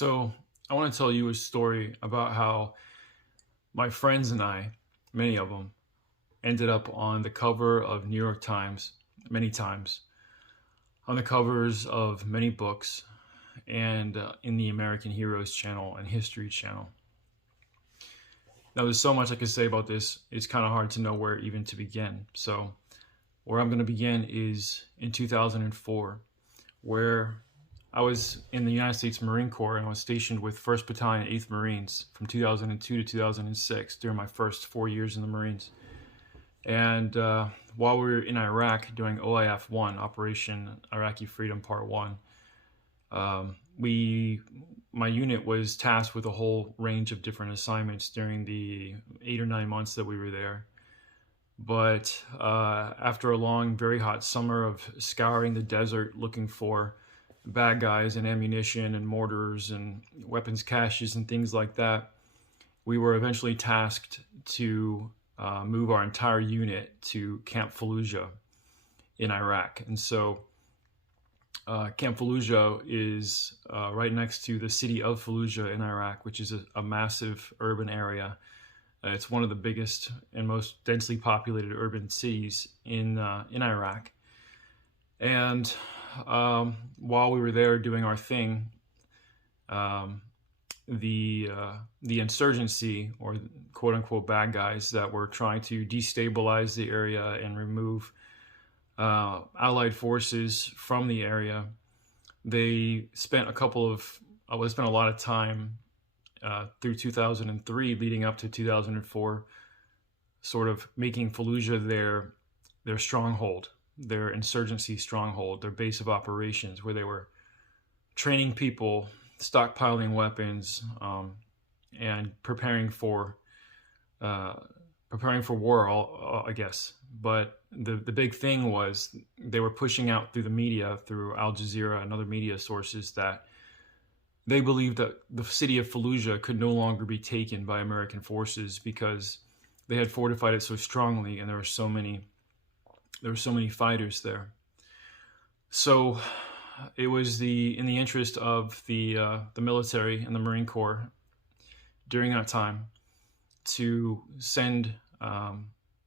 So, I want to tell you a story about how my friends and I, many of them, ended up on the cover of New York Times many times, on the covers of many books, and in the American Heroes channel and History channel. Now, there's so much I could say about this, it's kind of hard to know where even to begin. So, where I'm going to begin is in 2004, where I was in the United States Marine Corps and I was stationed with 1st Battalion, 8th Marines from 2002 to 2006 during my first 4 years in the Marines. And while we were in Iraq doing OIF-1, Operation Iraqi Freedom Part 1, my unit was tasked with a whole range of different assignments during the 8 or 9 months that we were there. But after a long, very hot summer of scouring the desert looking for bad guys and ammunition and mortars and weapons caches and things like that, we were eventually tasked to move our entire unit to Camp Fallujah in Iraq. And so Camp Fallujah is right next to the city of Fallujah in Iraq, which is a massive urban area. It's one of the biggest and most densely populated urban cities in Iraq. And while we were there doing our thing, the insurgency, or quote unquote bad guys that were trying to destabilize the area and remove Allied forces from the area, they spent a lot of time through 2003 leading up to 2004 sort of making Fallujah their stronghold, their insurgency stronghold, their base of operations, where they were training people, stockpiling weapons, and preparing for war, I guess. But the big thing was they were pushing out through the media, through Al Jazeera and other media sources, that they believed that the city of Fallujah could no longer be taken by American forces because they had fortified it so strongly and there were so many fighters there. So it was in the interest of the military and the Marine Corps during that time to send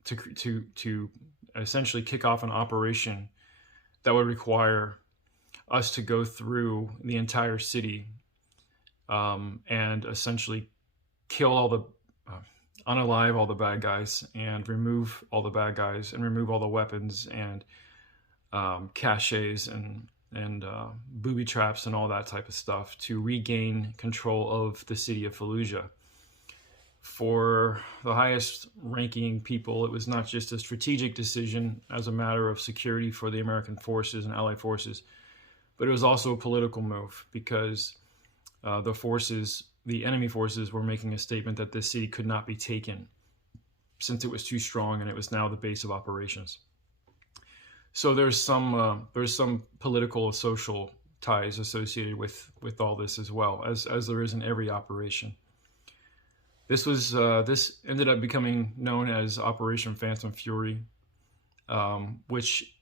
to essentially kick off an operation that would require us to go through the entire city and essentially kill unalive all the bad guys and remove all the bad guys and remove all the weapons and caches and booby traps and all that type of stuff to regain control of the city of Fallujah. For the highest ranking people, it was not just a strategic decision as a matter of security for the American forces and Allied forces, but it was also a political move because the enemy forces were making a statement that this city could not be taken since it was too strong and it was now the base of operations. So there's some political and social ties associated with all this as well, as there is in every operation. This ended up becoming known as Operation Phantom Fury, which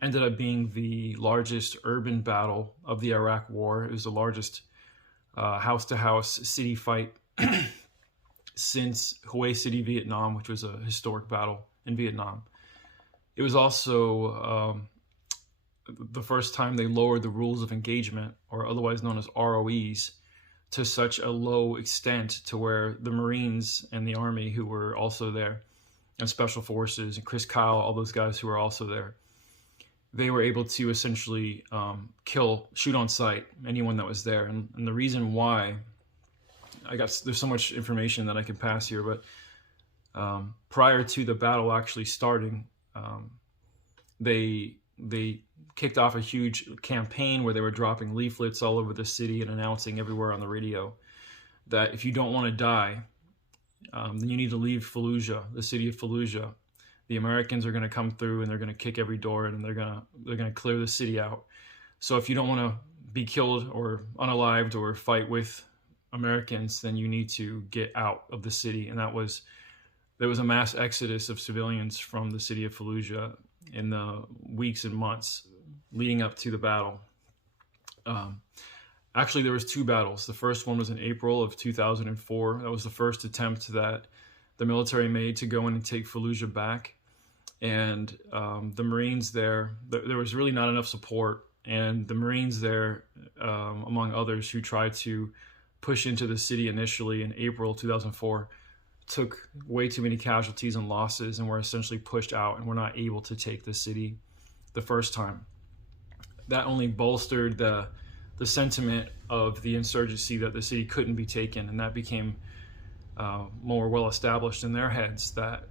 ended up being the largest urban battle of the Iraq War. It was the largest house-to-house city fight since Hue City, Vietnam, which was a historic battle in Vietnam. It was also the first time they lowered the rules of engagement, or otherwise known as ROEs, to such a low extent to where the Marines and the Army, who were also there, and Special Forces, and Chris Kyle, all those guys who were also there, they were able to essentially shoot on sight anyone that was there. And the reason why, there's so much information that I can pass here, but prior to the battle actually starting, they kicked off a huge campaign where they were dropping leaflets all over the city and announcing everywhere on the radio that if you don't want to die, then you need to leave Fallujah, the city of Fallujah. The Americans are going to come through and they're going to kick every door and they're going to clear the city out. So if you don't want to be killed or unalived or fight with Americans, then you need to get out of the city. And there was a mass exodus of civilians from the city of Fallujah in the weeks and months leading up to the battle. Actually, there was two battles. The first one was in April of 2004. That was the first attempt that the military made to go in and take Fallujah back. And the Marines there was really not enough support. And the Marines there, among others who tried to push into the city initially in April 2004, took way too many casualties and losses and were essentially pushed out and were not able to take the city the first time. That only bolstered the sentiment of the insurgency that the city couldn't be taken, and that became more well established in their heads that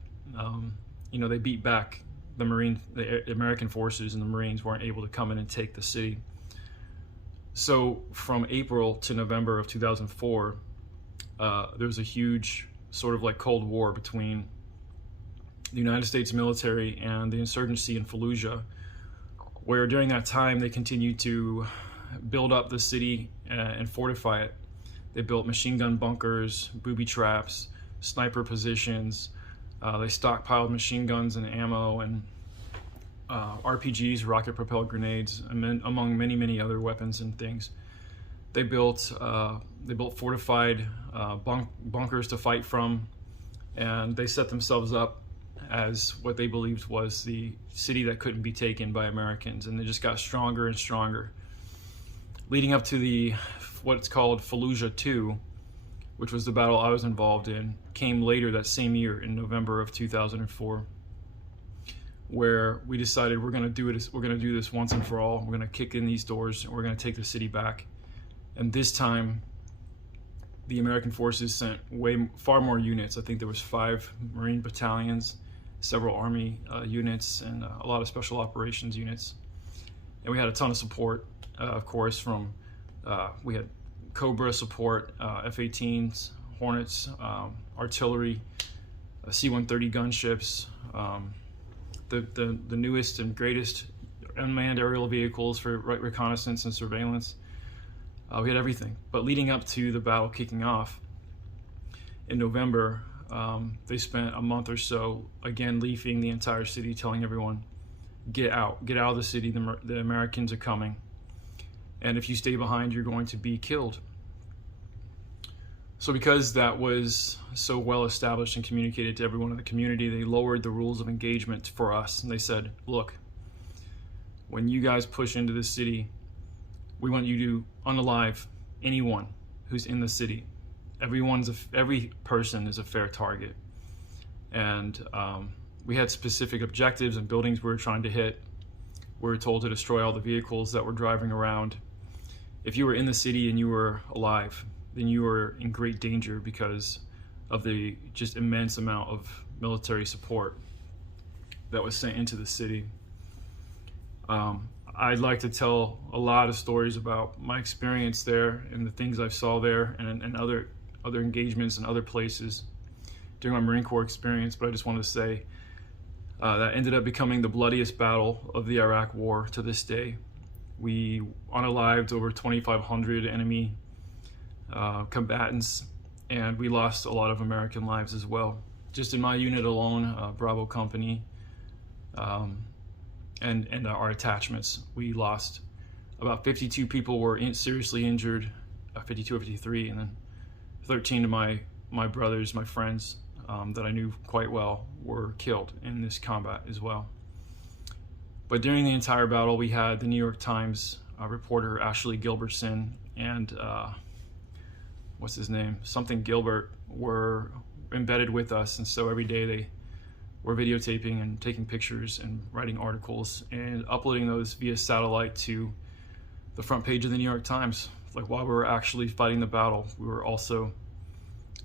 they beat back the American forces, and the Marines weren't able to come in and take the city. So from April to November of 2004, there was a huge sort of like Cold War between the United States military and the insurgency in Fallujah, where during that time they continued to build up the city and fortify it. They built machine gun bunkers, booby traps, sniper positions. They stockpiled machine guns and ammo and RPGs, rocket-propelled grenades, among many, many other weapons and things. They built fortified bunkers to fight from, and they set themselves up as what they believed was the city that couldn't be taken by Americans, and they just got stronger and stronger. Leading up to what's called Fallujah II, which was the battle I was involved in, came later that same year in November of 2004, where we decided we're going to do this once and for all. We're going to kick in these doors and we're going to take the city back. And this time, the American forces sent far more units. I think there was 5 Marine battalions, several Army units, and a lot of special operations units. And we had a ton of support, of course, from we had Cobra support, F-18s, Hornets, artillery, C-130 gunships, the newest and greatest unmanned aerial vehicles for reconnaissance and surveillance. We had everything. But leading up to the battle kicking off in November, they spent a month or so again leafing the entire city, telling everyone, get out of the city, the Americans are coming, and if you stay behind, you're going to be killed. So because that was so well established and communicated to everyone in the community, they lowered the rules of engagement for us, and they said, look, when you guys push into the city, we want you to unalive anyone who's in the city. Every person is a fair target. And we had specific objectives and buildings we were trying to hit. We were told to destroy all the vehicles that were driving around. If you were in the city and you were alive, then you were in great danger because of the just immense amount of military support that was sent into the city. I'd like to tell a lot of stories about my experience there and the things I saw there and other engagements and other places during my Marine Corps experience, but I just wanted to say that ended up becoming the bloodiest battle of the Iraq War to this day. We unalived over 2,500 enemy combatants, and we lost a lot of American lives as well. Just in my unit alone, Bravo Company, and our attachments, we lost about 52 people were seriously injured, 52 or 53, and then 13 of my brothers, my friends that I knew quite well, were killed in this combat as well. But during the entire battle, we had the New York Times reporter Ashley Gilbertson and what's his name? Something Gilbert were embedded with us, and so every day they were videotaping and taking pictures and writing articles and uploading those via satellite to the front page of the New York Times. Like while we were actually fighting the battle, we were also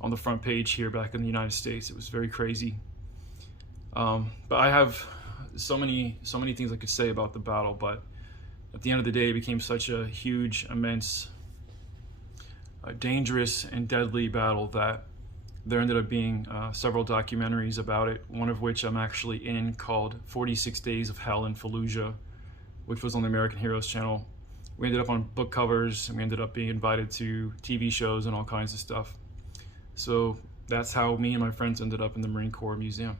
on the front page here back in the United States. It was very crazy. But I have so many things I could say about the battle, but at the end of the day, it became such a huge, immense, dangerous and deadly battle that there ended up being several documentaries about it, one of which I'm actually in, called 46 Days of Hell in Fallujah, which was on the American Heroes channel. We ended up on book covers, and we ended up being invited to TV shows and all kinds of stuff. So that's how me and my friends ended up in the Marine Corps Museum.